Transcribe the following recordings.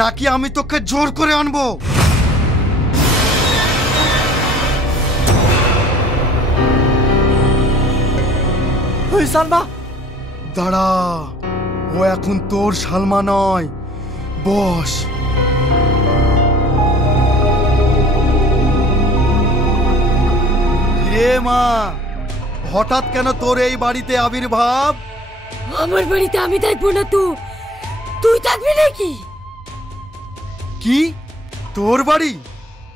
নাকি আমি তোকে জোর করে আনবো? সালমা দাঁড়া, ও এখন তোর সালমা নয়, বস। রে মা, হঠাৎ কেন তোর এই বাড়িতে আবির্ভাব? আমার বাড়িতে আমি থাকবো না তো তুই থাকবি নাকি? কি তোর বাড়ি?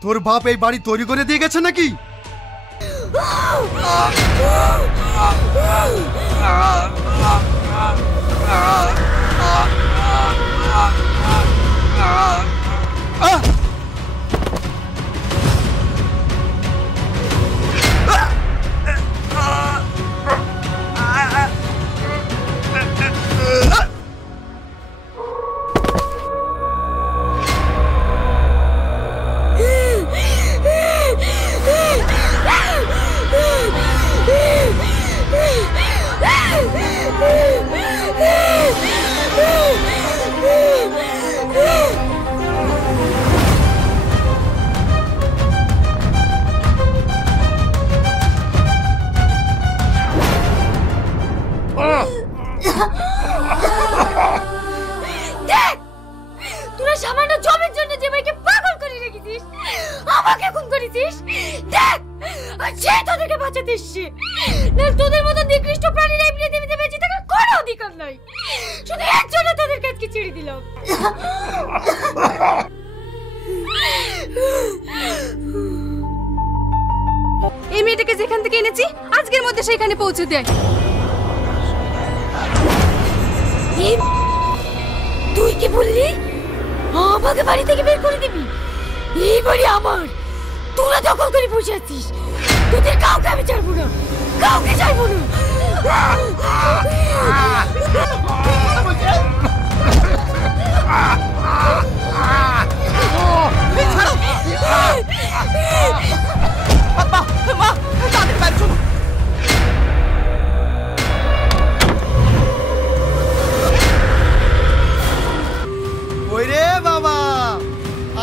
তোর বাপ এই বাড়ি তৈরি করে দিয়ে গেছে নাকি? তোরা সামান্য জমির জন্য যে ভাইকে পাগল করে রেখেছিস, আমাকে খুন করেছিস। দেখ সে তোদেরকে বাঁচাতে এসছে, না তোদের মতো নিকৃষ্ট প্রাণীরা এই পৃথিবীতে বেঁচে থাকার কোনো অধিকার নাই। শুধু এর জন্য তোদের কাজকে ছেড়ে দিলাম। এই মেয়েটাকে যেখান থেকে এনেছি আজকের মধ্যে সেখানে পৌঁছে দেয়। তুই কি বললি? আমাকে বাড়ি থেকে বের করে দিবি? এই বাড়ি আমার, তোরা দখল করে বসে আছিস। তোদের কাউকে আমি ছাড়বো না, কাউকে ছাড়বো না। ওরে বাবা,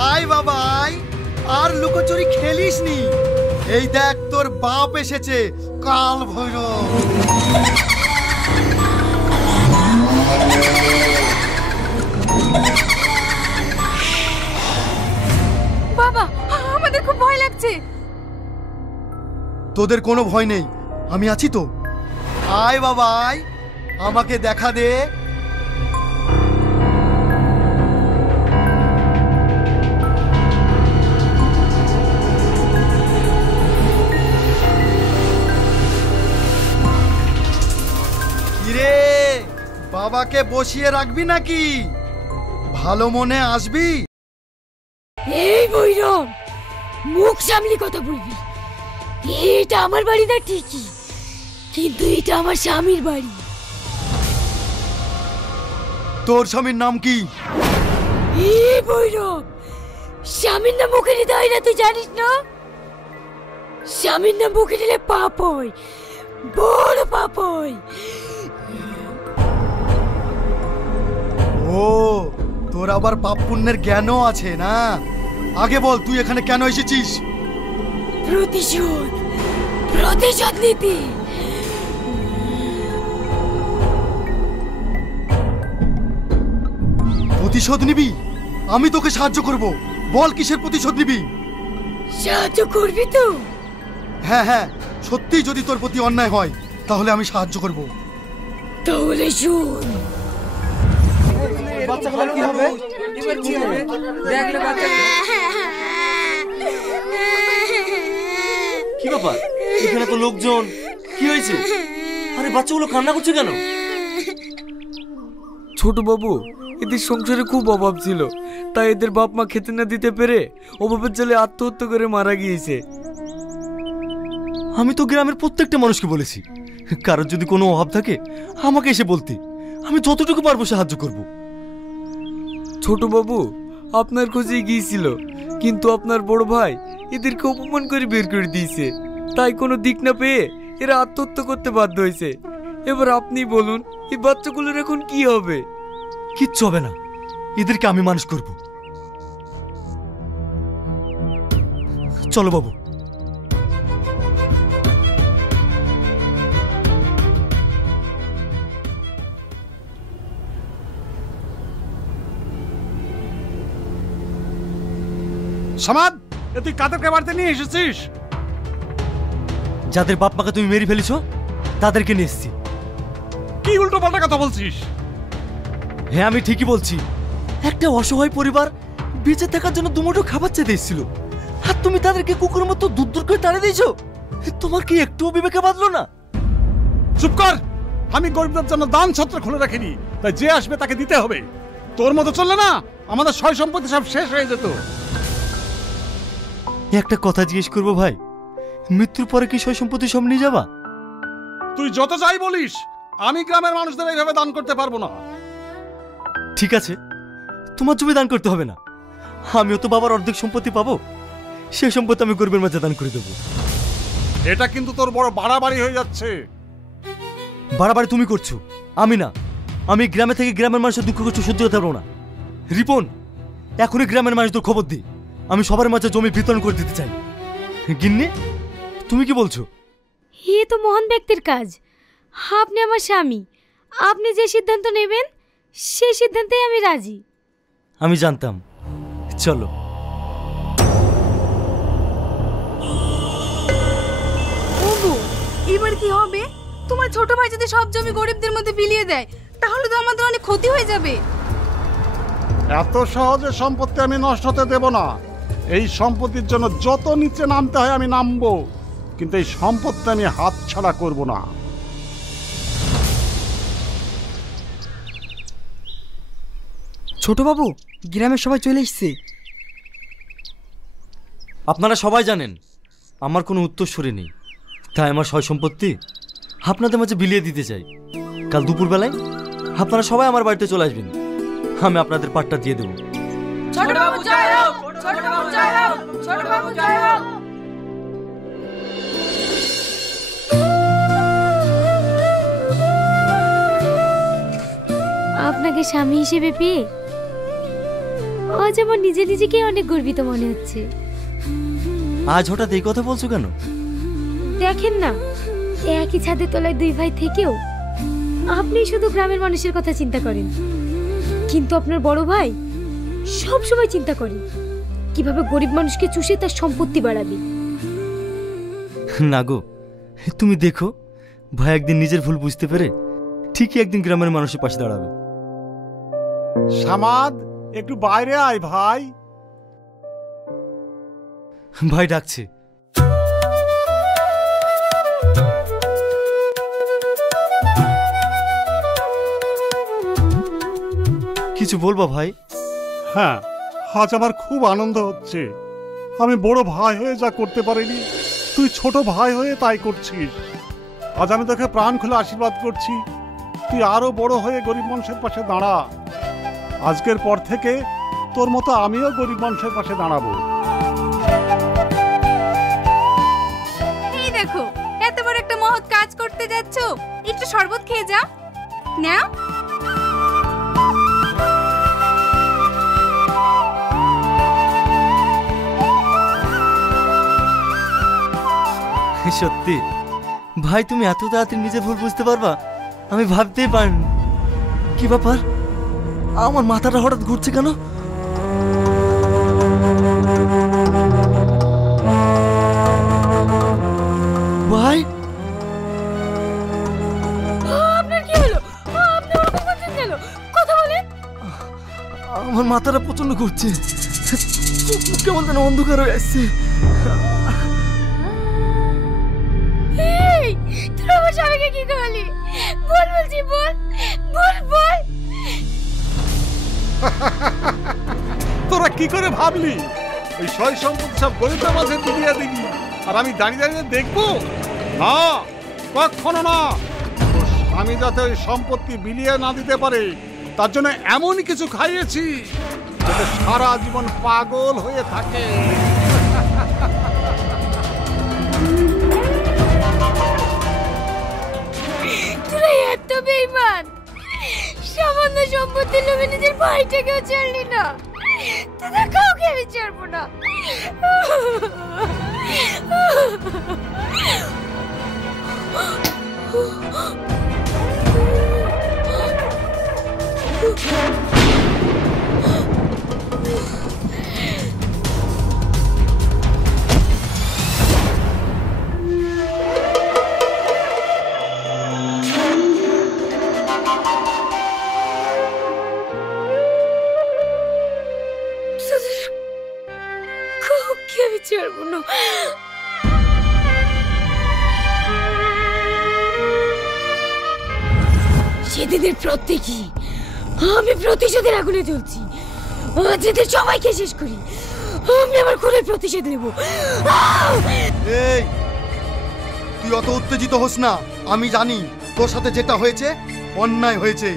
আয় বাবা আয়, আর লুকোচুরি খেলিস নি। এই দেখ তোর বাপ এসেছে, কাল ভৈরব। বাবা, আমাদের খুব ভয় লাগছে। তোদের কোনো ভয় নেই, আমি আছি তো। আয় বাবা আয়, আমাকে দেখা দে। কিরে, বাবাকে বসিয়ে রাখবি নাকি? ভালো মনে আসবি। এই ভৈরব, মুখ সামলি কথা বলবি। এটা আমার বাড়ি না ঠিকই, কিন্তু এটা আমার স্বামীর বাড়ি। তোর স্বামীর নাম কি? এই ভৈরব, স্বামীর নাম মুখে নিতে হয় না, তুই জানিস না? স্বামীর নাম মুখে নিলে পাপ হয়, বড় পাপ হয়। ও, তোর আবার পাপ পুণ্যের জ্ঞানও আছে না? আগে বল, তুই এখানে কেন এসেছিস? প্রতিশোধ, প্রতিশোধ নিতে। প্রতিশোধ নিবি? আমি তোকে সাহায্য করব, বল কিসের প্রতিশোধ নিবি? সাহায্য করবি তো? হ্যাঁ হ্যাঁ, সত্যি যদি তোর প্রতি অন্যায় হয় তাহলে আমি সাহায্য করব। তাহলে শোন। বাচ্চাগুলোর কি হবে? এবার কি হবে? দেখলে বাচ্চা কি ব্যাপার? এখানে তো লোকজন, কি হয়েছে? আরে বাচ্চাগুলো কান্না করছে কেন? ছোট বাবু, এদের সংসারে খুব অভাব ছিল, তাই এদের বাপ মা খেতে না দিতে পেরে অভাবের জলে আত্মহত্যা করে মারা গিয়েছে। আমি তো গ্রামের প্রত্যেকটা মানুষকে বলেছি, কারোর যদি কোনো অভাব থাকে আমাকে এসে বলতে, আমি যতটুকু পারবো সাহায্য করব। ছোট বাবু আপনার খোঁজে গিয়েছিল, কিন্তু আপনার বড় ভাই এদেরকে অপমান করে বের করে দিয়েছে, তাই কোনো দিক না পেয়ে এরা আত্মহত্যা করতে বাধ্য হয়েছে। এবার আপনি বলুন, এই বাচ্চাগুলোর এখন কি হবে? কিচ্ছু হবে না, এদেরকে আমি মানুষ করব। চলো বাবু। সমাদ, তুই কাদেরকে বাড়িতে নিয়ে এসেছিস? যাদের বাপ মাকে তুমি মেরে ফেলেছো তাদেরকে নিয়ে এসেছি। কি উল্টো পাল্টা কথা বলছিস? হ্যাঁ, আমি ঠিকই বলছি। একটা অসহায় পরিবার বেঁচে থাকার জন্য দুমুঠো খাবার চেয়ে এসেছিল, আর তুমি তাদেরকে কুকুরের মতো দূর দূর করে তাড়িয়ে দিয়েছো। তোমার কি একটুও বিবেকে বাঁধলো না? চুপ কর। আমি গরিবদের জন্য দান ছত্র খুলে রাখিনি, তাই যে আসবে তাকে দিতে হবে। তোর মতো চললে না আমাদের সয় সম্পত্তি সব শেষ হয়ে যেত। একটা কথা জিজ্ঞেস করবো ভাই, মৃত্যুর পরে কি সয় সম্পত্তি সব নিয়ে যাবা? তুই যত যাই বলিস, আমি গ্রামের মানুষদের এইভাবে দান করতে পারবো না। ঠিক আছে, তোমার জমি দান করতে হবে না। আমিও তো বাবার অর্ধেক সম্পত্তি পাবো, সেই সম্পত্তি আমি গরিবের মাঝে দান করে দেবো। এটা কিন্তু তোর বড় বাড়াবাড়ি হয়ে যাচ্ছে। বাড়াবাড়ি তুমি করছো, আমি না। আমি গ্রামে থেকে গ্রামের মানুষের দুঃখ কষ্ট সহ্য করতে পারবো না। রিপন, এখনই গ্রামের মানুষদের খবর দিই, আমি সবার মাঝে জমি বিতরণ করে দিতে চাই। গিন্নি, তুমি কি বলছো? এ তো মহান ব্যক্তির কাজ। আপনি আমার স্বামী, আপনি যে সিদ্ধান্ত নেবেন সেই সিদ্ধান্তেই আমি রাজি। আমি জানতাম। চলো। ওগো, এবার কি হবে? তোমার ছোট ভাই যদি সব জমি গরিবদের মধ্যে বিলিয়ে দেয়, তাহলে তো আমাদের অনেক ক্ষতি হয়ে যাবে। এত সহজে সম্পত্তি আমি নষ্ট হতে দেব না। এই সম্পত্তির জন্য যত নিচে নামতে হয় আমি নামবো, কিন্তু এই সম্পত্তি আমি হাতছাড়া করব না। ছোট বাবু, গ্রামের সবাই চলে এসছে। আপনারা সবাই জানেন আমার কোনো উত্তরসূরি নেই, তাই আমার সয় সম্পত্তি আপনাদের মাঝে বিলিয়ে দিতে চাই। কাল দুপুরবেলায় আপনারা সবাই আমার বাড়িতে চলে আসবেন, আমি আপনাদের পাট্টা দিয়ে দেবো। ছোট বাবু জয় হোক, ছোট বাবু জয় হোক, ছোট বাবু জয় হোক। আপনাকে স্বামী হিসেবে পেয়ে আজ আমার নিজে নিজেকে অনেক গর্বিত মনে হচ্ছে। আজ হঠাৎ এই কথা বলছো কেন? দেখেন না, একই ছাদের তলায় দুই ভাই থেকেও আপনি শুধু গ্রামের মানুষের কথা চিন্তা করেন, কিন্তু আপনার বড় ভাই সব সময় চিন্তা করে কিভাবে গরিব মানুষকে চুষে তার সম্পত্তি বাড়াবে। না গো, তুমি দেখো, ভাই একদিন নিজের ভুল বুঝতে পেরে ঠিকই একদিন গ্রামের মানুষের পাশে দাঁড়াবে। সামাদ, একটু বাইরে আয় ভাই। ভাই ডাকছে। কিছু বলবো ভাই? হ্যাঁ, আজ আমার খুব আনন্দ হচ্ছে। আমি বড় ভাই হয়ে যা করতে পারিনি, তুই ছোট ভাই হয়ে তাই করছিস। আজ আমি তোকে প্রাণ খুলে আশীর্বাদ করছি, তুই আরো বড় হয়ে গরিব মানুষের পাশে দাঁড়া। আজকের পর থেকে তোর মতো আমিও গরিব মানুষের পাশে দাঁড়াবো। এই দেখো, এত বড় একটা মহৎ কাজ করতে যাচ্ছ, একটু শরবত খেয়ে যাও। নাও। সত্যি ভাই, তুমি এত তাড়াতাড়ি নিজে ভুল বুঝতে পারবা আমি ভাবতেই পারিনি। কি ব্যাপার, আমার মাথাটা হঠাৎ ঘুরছে কেন? ভাই, আপনার কি হলো? আপনি ওরকম করছেন কেন? কথা বলেন। আমার মাথাটা প্রচন্ড ঘুরছে, কেমন যেন অন্ধকার হয়ে আসছে। এই, তুই আমার স্বামীকে কি করলি? বল, বলছি বল, বল বল। তোরা কি করে ভাবলি ওই সয় সম্পত্তি সব গরিবদের মাঝে বিলিয়ে দিবি আর আমি দাঁড়িয়ে দাঁড়িয়ে দেখবো? না, কখনো না। আমি যাতে ওই সম্পত্তি বিলিয়ে না দিতে পারে তার জন্য এমন কিছু খাইয়েছি যাতে সারা জীবন পাগল হয়ে থাকে। তোরা এত বেঈমান, সামান্য সম্পত্তির লোভে নিজের ভাইটাকেও ছাড়লি না, তোদের কাউকে আমি ছাড়বো না। কাউকে আমি ছাড়বো না। সেদিনের প্রত্যেকই আমি প্রতিশোধের আগুনে জ্বলছি। আজ এদের সবাইকে শেষ করি, আমি আমার খুনের প্রতিশোধ নেব। এই তুই অত উত্তেজিত হোস না। আমি জানি তোর সাথে যেটা হয়েছে অন্যায় হয়েছে,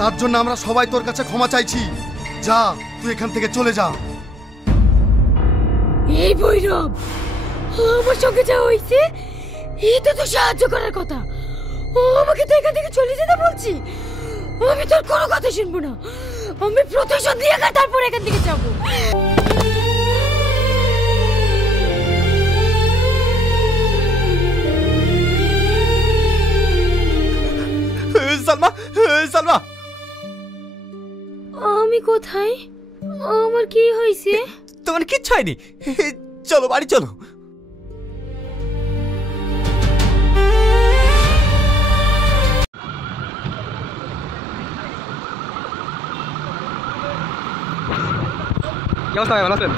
তার জন্য আমরা সবাই তোর কাছে ক্ষমা চাইছি। যা, তুই এখান থেকে চলে যা। এই ভৈরব, আমার সঙ্গে যা হয়েছে এটা তো সাহায্য করার কথা, আমাকে তো এখান থেকে চলে যেতে বলছি। আমি তোর কোনো কথা শুনবো না, আমি প্রতিশোধ নিয়ে তারপর এখান থেকে যাবো। সালমা, সালমা, আমি কোথায়? আমার কি হয়েছে? তোমার কিচ্ছু হয়নি। চলো বাড়ি চলো। কি অবস্থা ভাই, ভালো আছেন?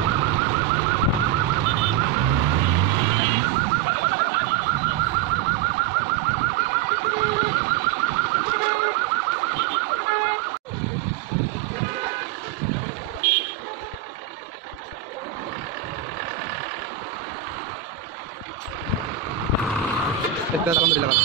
আলহামদুলিল্লাহ।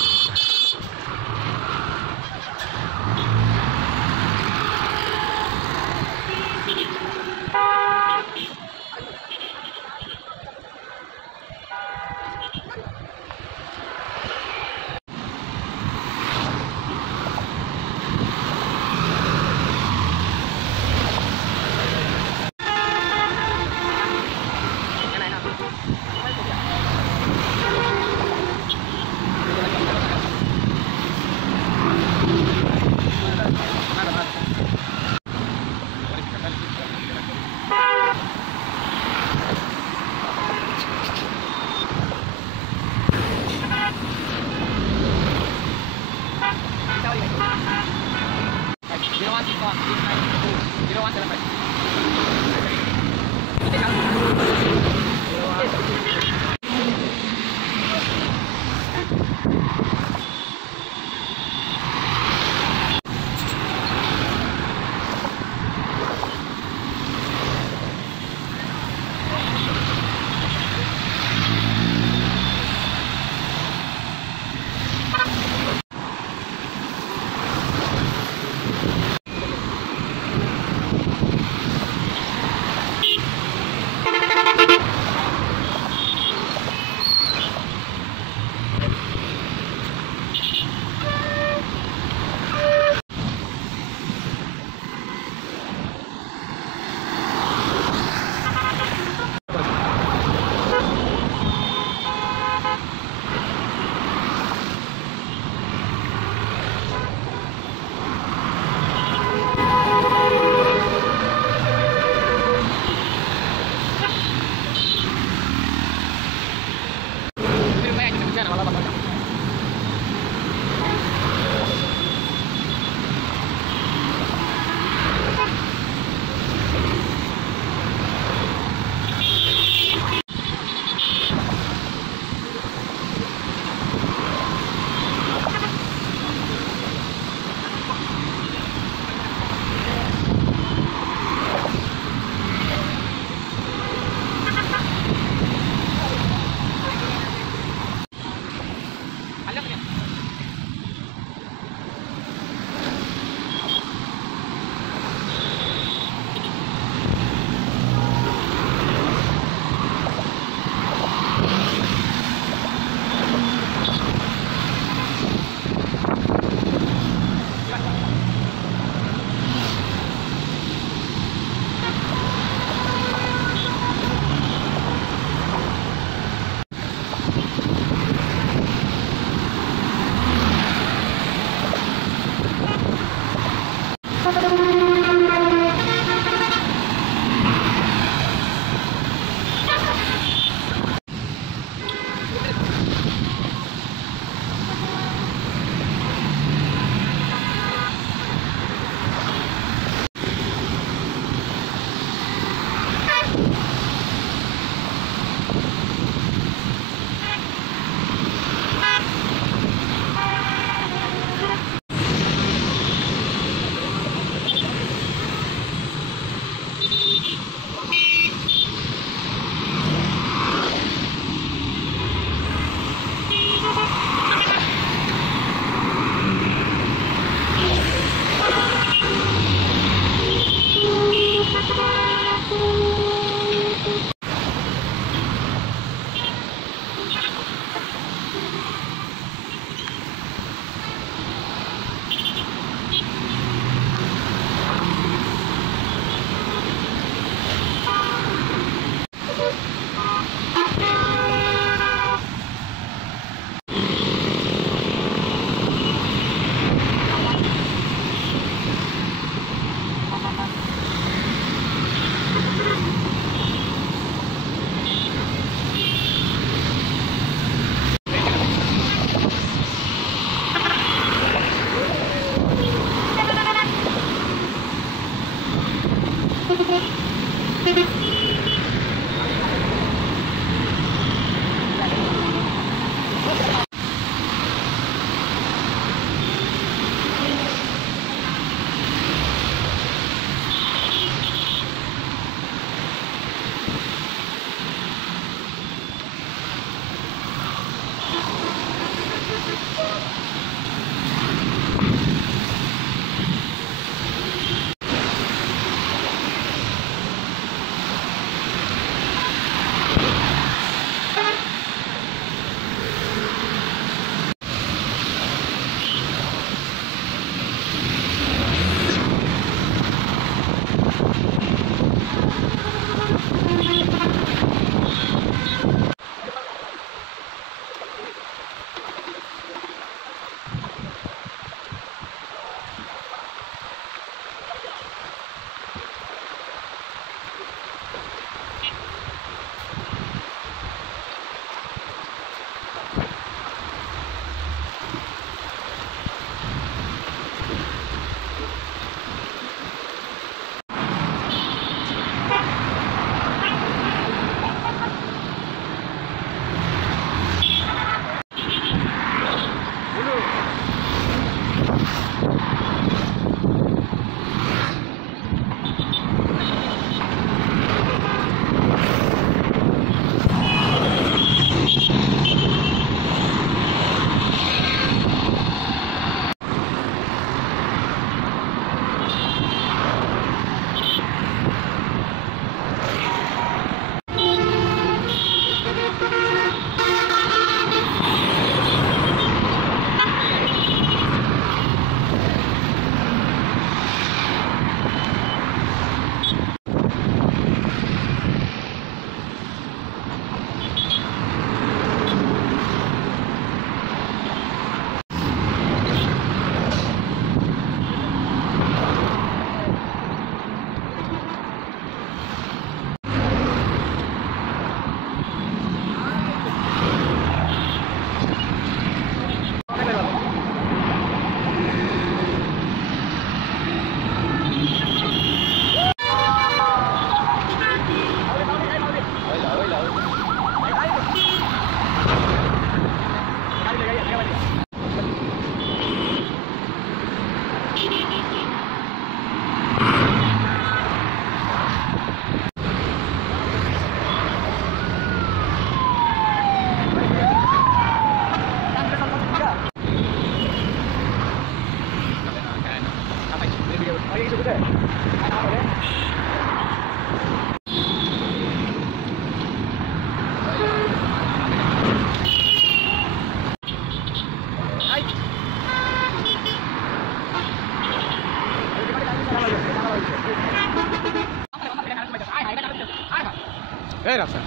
এই রাস্তা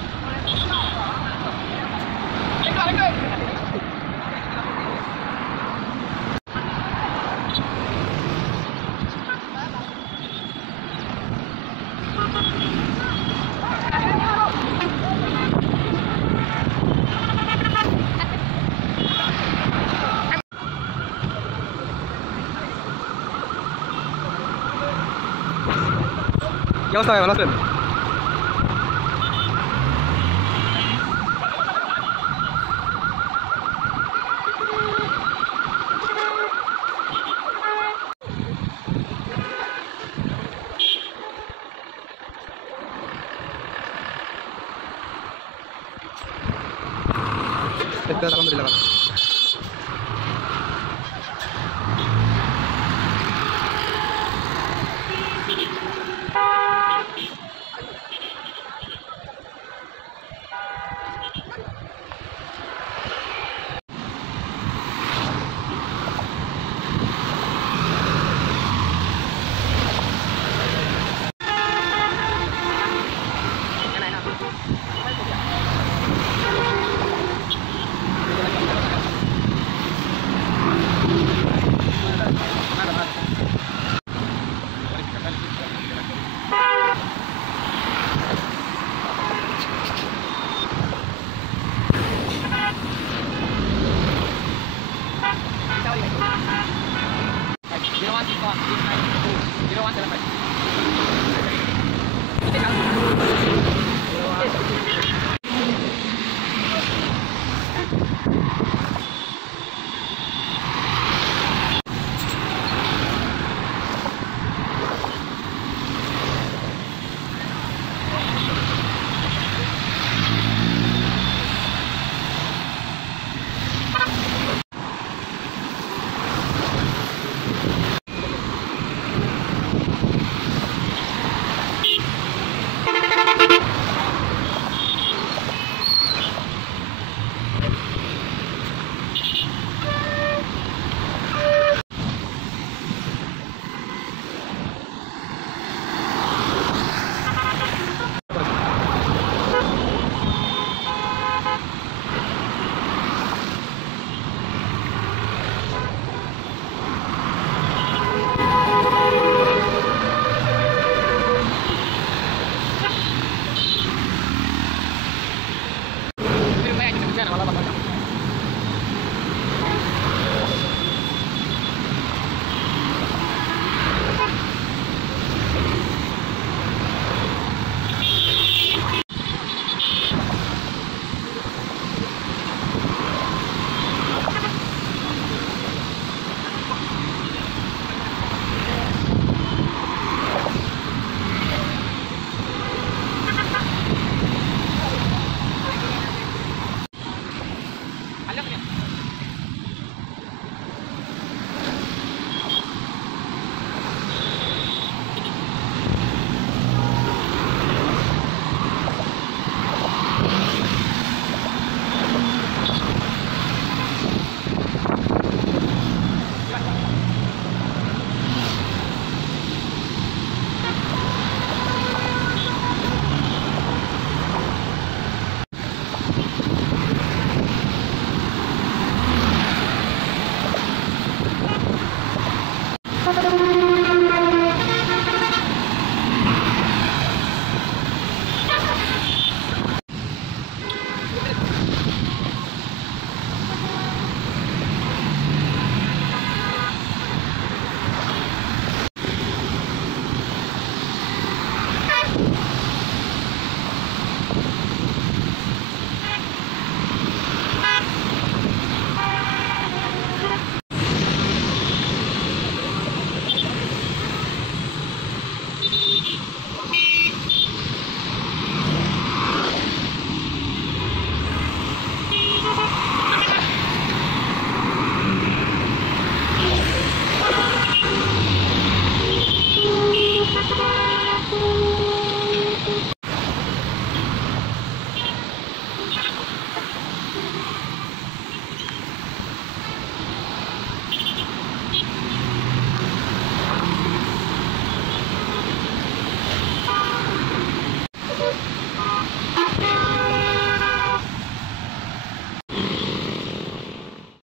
কি অবস্থা ভাই, ভালো আছেন? আলহামদুলিল্লাহ।